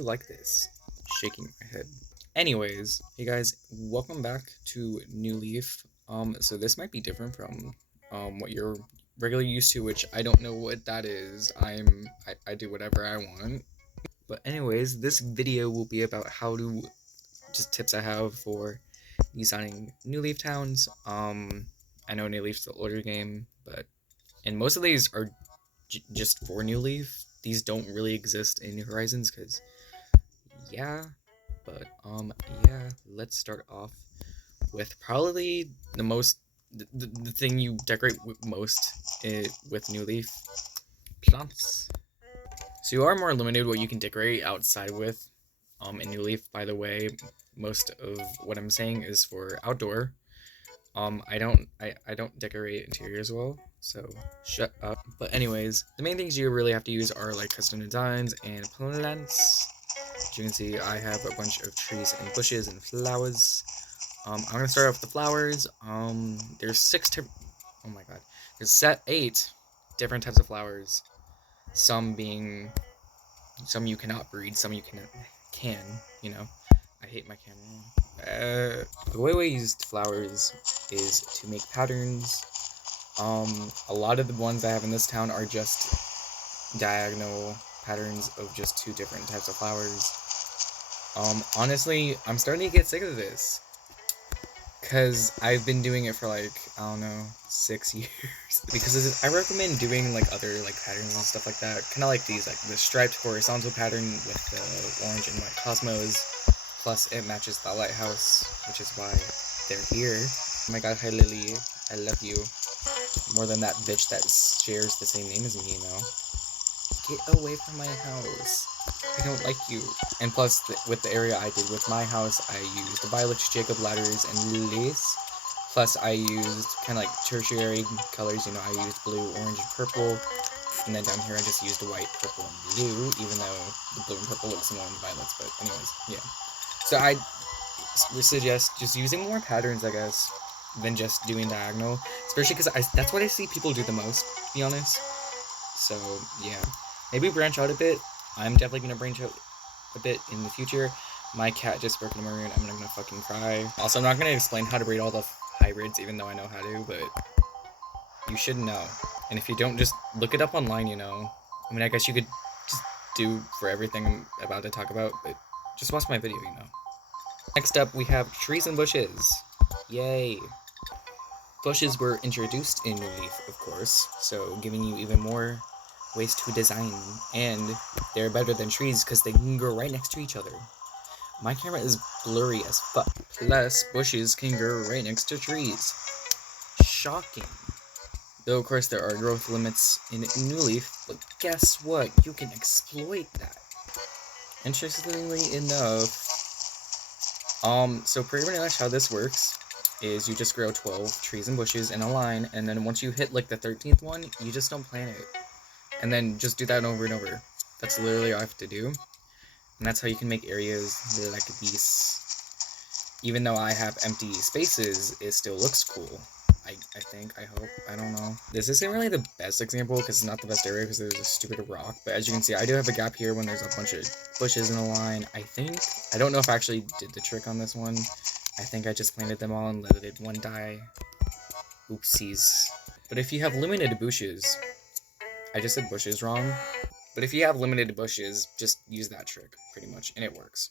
You like this? Shaking my head. Anyways, hey guys, welcome back to New Leaf. So this might be different from what you're regularly used to, which I don't know what that is. I do whatever I want. But anyways, this video will be about how to just tips I have for designing New Leaf towns. I know New Leaf's the older game, but and most of these are just for New Leaf. These don't really exist in New Horizons because yeah, but yeah, let's start off with probably the thing you decorate most with New Leaf, plants. So you are more limited what you can decorate outside with in New Leaf. By the way, most of what I'm saying is for outdoor. I don't decorate interiors well, so shut up. But anyways, the main things you really have to use are like custom designs and plants. As you can see, I have a bunch of trees and bushes and flowers. I'm gonna start off with the flowers. There's oh my god, there's 8 different types of flowers. Some being, some you cannot breed, some you can. You know, I hate my camera. The way we used flowers is to make patterns. A lot of the ones I have in this town are just diagonal patterns of just 2 different types of flowers. Honestly, I'm starting to get sick of this. Because I've been doing it for like, I don't know, 6 years. Because I recommend doing like other like patterns and stuff like that. Kind of like these, like the striped horizontal pattern with the orange and white cosmos. Plus it matches the lighthouse, which is why they're here. Oh my god, hi Lily, I love you. More than that bitch that shares the same name as me, you know? Get away from my house. I don't like you. And plus, with the area I did with my house, I used violet Jacob ladders and lilies. Plus, I used kind of like tertiary colors, you know, I used blue, orange, and purple. And then down here, I just used white, purple, and blue, even though the blue and purple look similar to violets, but anyways, yeah. So I suggest just using more patterns, I guess, than just doing diagonal. Especially because that's what I see people do the most, to be honest. So, yeah. Maybe branch out a bit. I'm definitely going to branch out a bit in the future. My cat just broke into my room. I'm going to fucking cry. Also, I'm not going to explain how to breed all the hybrids, even though I know how to, but you should know. And if you don't, just look it up online, you know. I mean, I guess you could just do for everything I'm about to talk about, but just watch my video, you know. Next up, we have trees and bushes. Yay. Bushes were introduced in New Leaf, of course, so giving you even more ways to design, and they're better than trees because they can grow right next to each other. My camera is blurry as fuck. Plus, bushes can grow right next to trees. Shocking. Though, of course, there are growth limits in New Leaf, but guess what? You can exploit that. Interestingly enough, so pretty much how this works is you just grow 12 trees and bushes in a line, and then once you hit like the 13th one, you just don't plant it. And then just do that over and over. That's literally all I have to do. And that's how you can make areas like these. Even though I have empty spaces, it still looks cool. I think, I hope, I don't know. This isn't really the best example because it's not the best area because there's a stupid rock. But as you can see, I do have a gap here when there's a bunch of bushes in a line. I don't know if I actually did the trick on this one. I think I just planted them all and let one die. Oopsies. But if you have limited bushes, I just said bushes wrong. But if you have limited bushes, just use that trick, pretty much, and it works.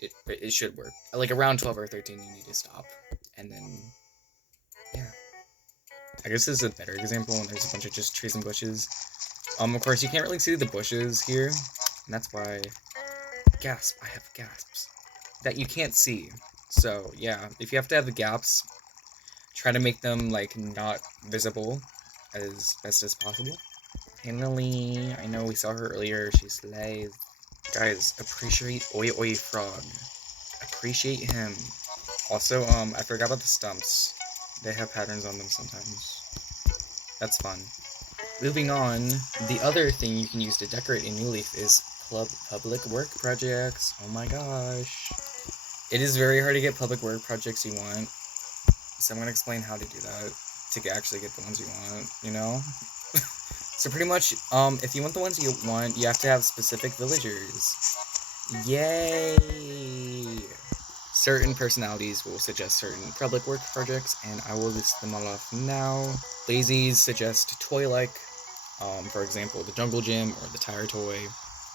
It should work. Like around 12 or 13, you need to stop. And then, yeah. I guess this is a better example when there's a bunch of just trees and bushes. Of course, you can't really see the bushes here, and that's why, gasp, I have gasps, that you can't see. So, yeah, if you have to have the gaps, try to make them, like, not visible as best as possible. Finally, I know we saw her earlier, she slays. Guys, appreciate Oi Oi Frog. Appreciate him. Also, I forgot about the stumps. They have patterns on them sometimes. That's fun. Moving on, the other thing you can use to decorate a New Leaf is public work projects. Oh my gosh. It is very hard to get public work projects you want. So I'm going to explain how to do that to actually get the ones you want, you know? So pretty much, if you want the ones you want, you have to have specific villagers. Yay! Certain personalities will suggest certain public work projects, and I will list them all off now. Lazies suggest toy-like, for example, the jungle gym or the tire toy.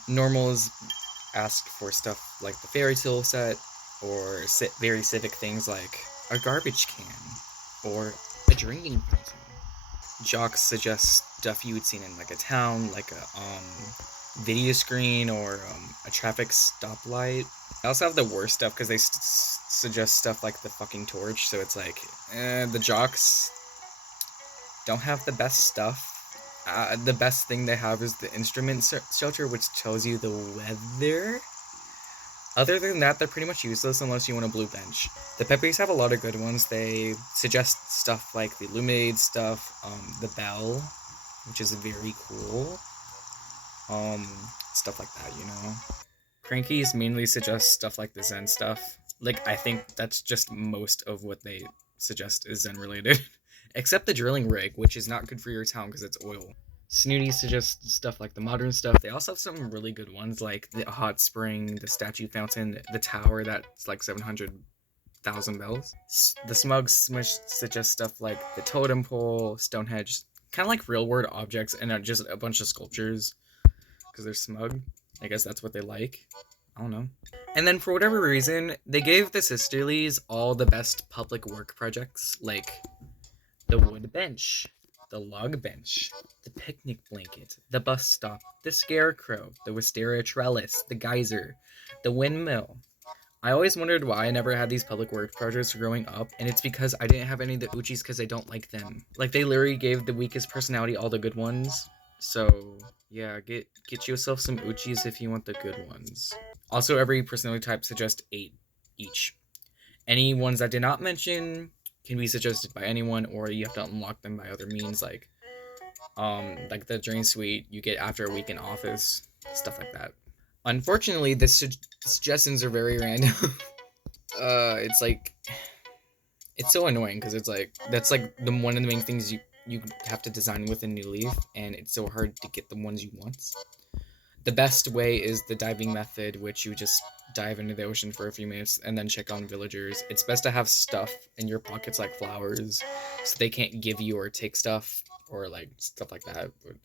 Normals ask for stuff like the fairy tale set, or very civic things like a garbage can or a drinking fountain. Jocks suggest stuff you would seen in like a town, like a video screen or a traffic stoplight. I also have the worst stuff because they suggest stuff like the fucking torch. So it's like, the jocks don't have the best stuff. The best thing they have is the instrument shelter, which tells you the weather. Other than that, they're pretty much useless unless you want a blue bench. The Peppies have a lot of good ones. They suggest stuff like the illuminated stuff, the bell, which is very cool. Um, Stuff like that, you know. Crankies mainly suggest stuff like the Zen stuff. Like, I think that's just most of what they suggest is Zen related. Except the drilling rig, which is not good for your town because it's oil. Snooty suggests stuff like the modern stuff. They also have some really good ones like the hot spring, the statue fountain, the tower that's like 700,000 bells. The Smugs suggest stuff like the totem pole, Stonehenge, kind of like real world objects and just a bunch of sculptures because they're smug. I guess that's what they like. I don't know. And then for whatever reason, they gave the Sisterlies all the best public work projects, like the wood bench, the log bench, the picnic blanket, the bus stop, the scarecrow, the wisteria trellis, the geyser, the windmill. I always wondered why I never had these public work projects growing up, and it's because I didn't have any of the Uchis because I don't like them. Like, they literally gave the weakest personality all the good ones. So, yeah, get yourself some Uchis if you want the good ones. Also, every personality type suggests 8 each. Any ones I did not mention can be suggested by anyone, or you have to unlock them by other means, like the Dream Suite you get after a week in office, stuff like that. Unfortunately, the suggestions are very random. It's like it's so annoying because it's like that's like the one of the main things you have to design with a New Leaf, and it's so hard to get the ones you want. The best way is the diving method, which you just dive into the ocean for a few minutes and then check on villagers. It's best to have stuff in your pockets like flowers, so they can't give you or take stuff or like stuff like that. But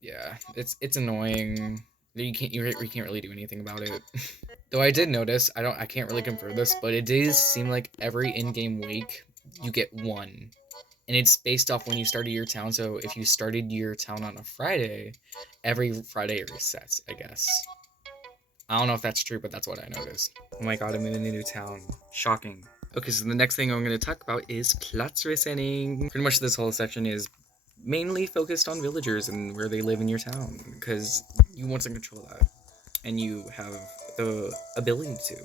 yeah, it's annoying. You can't really do anything about it. Though I did notice, I can't really confirm this, but it does seem like every in-game week you get one. And it's based off when you started your town, so if you started your town on a Friday, every Friday it resets, I guess. I don't know if that's true, but that's what I noticed. Oh my god, I'm in a new town. Shocking. Okay, so the next thing I'm going to talk about is Platzresetting. Pretty much this whole section is mainly focused on villagers and where they live in your town, because you want to control that, and you have the ability to.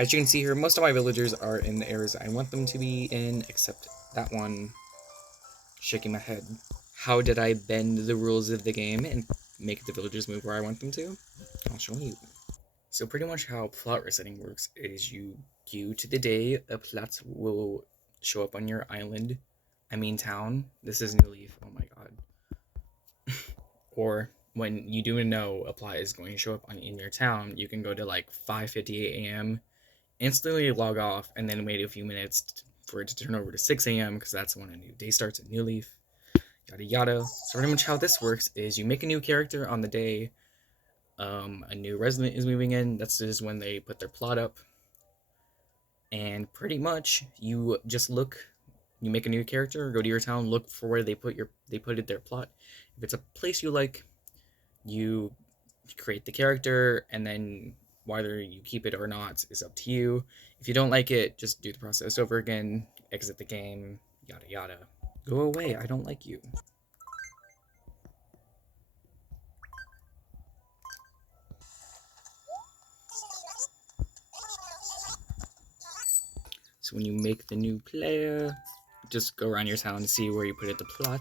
As you can see here, most of my villagers are in the areas I want them to be in, except that one. Shaking my head. How did I bend the rules of the game and make the villagers move where I want them to? I'll show you. So pretty much how plot resetting works is you queue to the day a plot will show up on your island. I mean town. This is New Leaf. Oh my god. Or when you do know a plot is going to show up in your town, you can go to like 5:58 a.m. instantly log off and then wait a few minutes for it to turn over to 6 a.m. because that's when a new day starts at New Leaf. Yada yada. So pretty much how this works is you make a new character on the day a new resident is moving in. That's just when they put their plot up. And pretty much you just you make a new character, go to your town, look for where they put their plot. If it's a place you like, you create the character, and then whether you keep it or not is up to you. If you don't like it, just do the process over again, exit the game, yada yada. Go away, I don't like you. So when you make the new player, just go around your town and see where you put it the plot.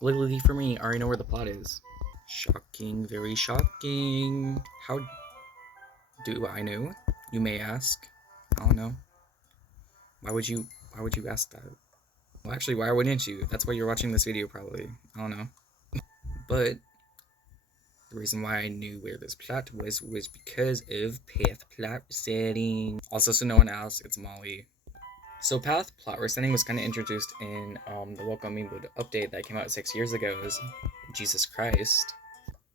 Literally for me, I already know where the plot is. Shocking, very shocking. How do I know? You may ask. I don't know. Why would you ask that? Well, actually, why wouldn't you? That's why you're watching this video, probably. I don't know. But The reason why I knew where this plot was because of path plot resetting. Also, so no one asks, it's Molly. So path plot resetting was kind of introduced in the Welcome Amiibo update that came out 6 years ago. Jesus Christ.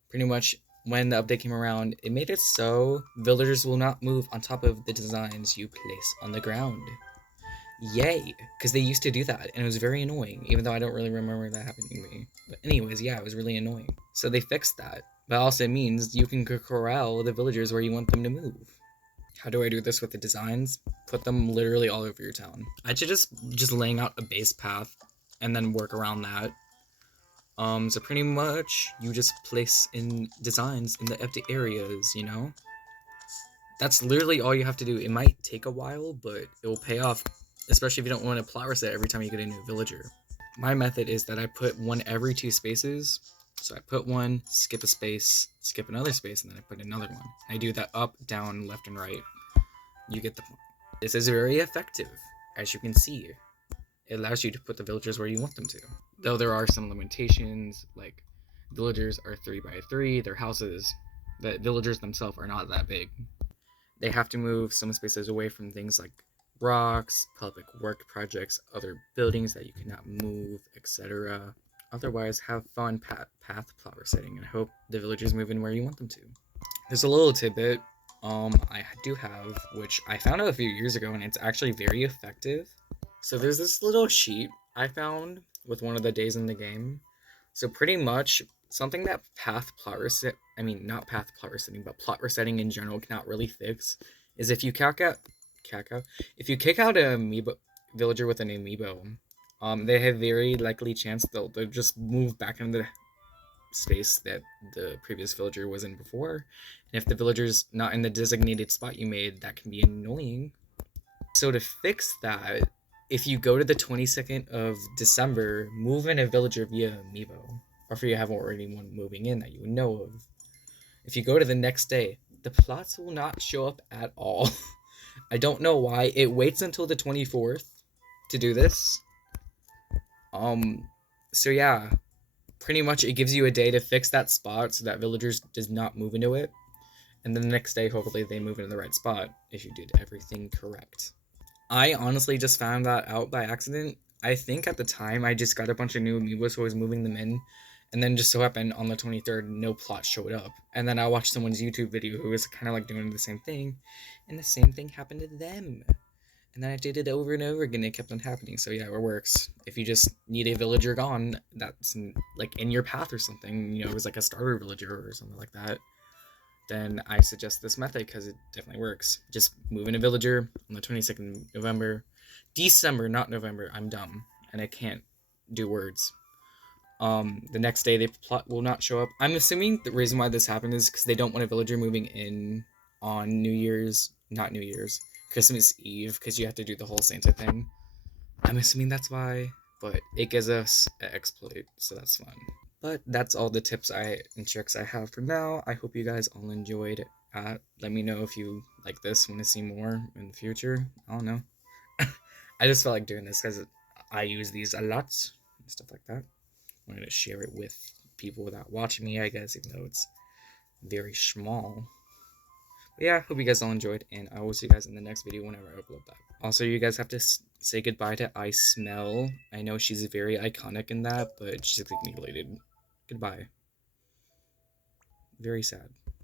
Pretty much when the update came around, it made it so villagers will not move on top of the designs you place on the ground. Yay! Because they used to do that, and it was very annoying, even though I don't really remember that happening to me. But anyways, yeah, it was really annoying. So they fixed that. But also it means you can corral the villagers where you want them to move. How do I do this with the designs? Put them literally all over your town. I should just laying out a base path and then work around that. So pretty much you just place in designs in the empty areas, you know? That's literally all you have to do. It might take a while, but it will pay off, especially if you don't want to plow reset every time you get a new villager. My method is that I put one every 2 spaces. So I put one, skip a space, skip another space, and then I put another one. I do that up, down, left, and right. You get the point. This is very effective, as you can see. It allows you to put the villagers where you want them to. Though there are some limitations, like villagers are 3x3, their houses, the villagers themselves are not that big. They have to move some spaces away from things like rocks, public work projects, other buildings that you cannot move, etc. Otherwise, have fun path plot resetting and hope the villagers move in where you want them to. There's a little tidbit I do have, which I found out a few years ago, and it's actually very effective. So there's this little sheet I found with one of the days in the game. So pretty much something that not path plot resetting, but plot resetting in general cannot really fix is if you kick out an amiibo villager with an amiibo, they have very likely chance they'll just move back into the space that the previous villager was in before. And if the villager's not in the designated spot you made, that can be annoying. So to fix that, if you go to the 22nd of December, move in a villager via amiibo. Or if you have already one moving in that you would know of. If you go to the next day, the plots will not show up at all. I don't know why. It waits until the 24th to do this. So yeah, pretty much it gives you a day to fix that spot so that villagers does not move into it. And then the next day, hopefully they move into the right spot if you did everything correct. I honestly just found that out by accident. I think at the time I just got a bunch of new amiibos, so I was moving them in. And then just so happened on the 23rd, no plot showed up. And then I watched someone's YouTube video who was kind of like doing the same thing. And the same thing happened to them. And then I did it over and over again. It kept on happening. So yeah, it works. If you just need a villager gone that's like in your path or something, it was like a starter villager or something like that, then I suggest this method because it definitely works. Just move in a villager on the 22nd November. December, not November. I'm dumb. And I can't do words. The next day, the plot will not show up. I'm assuming the reason why this happened is because they don't want a villager moving in on Christmas Eve, because you have to do the whole Santa thing. I'm assuming that's why, but it gives us an exploit, so that's fun. But that's all the tips and tricks I have for now. I hope you guys all enjoyed. Let me know if you like this, want to see more in the future. I don't know. I just felt like doing this because I use these a lot and stuff like that. I wanted to share it with people without watching me, I guess, even though it's very small. But yeah, hope you guys all enjoyed, and I will see you guys in the next video whenever I upload that. Also, you guys have to say goodbye to ACNL. I know she's very iconic in that, but she's like mutilated. Goodbye. Very sad.